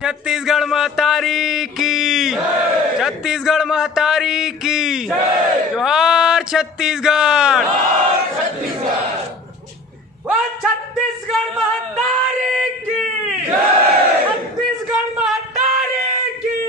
छत्तीसगढ़ महतारी की, छत्तीसगढ़ महतारी की, जोहार छत्तीसगढ़, छत्तीसगढ़ महतारी की, छत्तीसगढ़ महतारी की,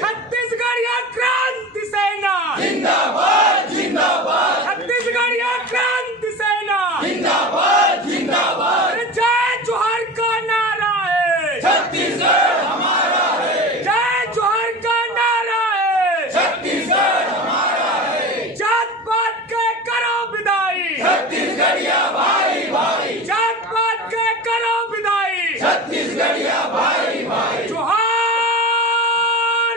छत्तीसगढ़िया क्रांति सेना जिंदाबाद जिंदाबाद, छत्तीसगढ़िया क्रांति सेना जिंदाबाद जिंदाबाद। जय जोहर का नारा है, छत्तीसगढ़ हमारा है, जय जोहर का नारा है, छत्तीसगढ़ हमारा है। जात पात के करो विदाई, छत्तीसगढ़िया भाई भाई, जात पात के करो विदाई, छत्तीसगढ़िया भाई भाई। जोहार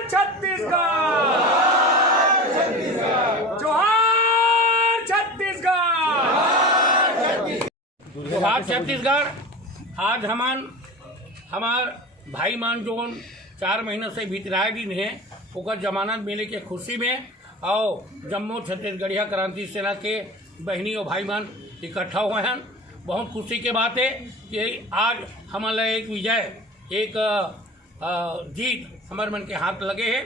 छत्तीसगढ़, जोहार छत्तीसगढ़, जोहार छत्तीसगढ़। आज हमार भाई मान जोन 4 महीना से भीतराए दिन है ओकर जमानत मिले के खुशी में और जम्मू छत्तीसगढ़िया क्रांति सेना के बहनी और भाई मान इकट्ठा हुए हैं। बहुत खुशी के बात है कि आज हमारा एक विजय, एक जीत हमारे मन के हाथ लगे हैं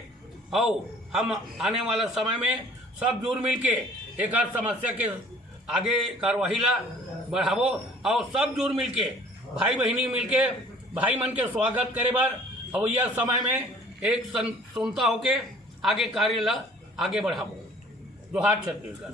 और हम आने वाला समय में सब जुड़ मिल के एक समस्या के आगे कार्यवाही ला बढ़ावो और सब जुड़ मिल के भाई बहनी मिल के भाई मन के स्वागत करे बार और यह समय में एक सुनता होके आगे कार्य ला आगे बढ़ावो। जोहार छत्तीसगढ़।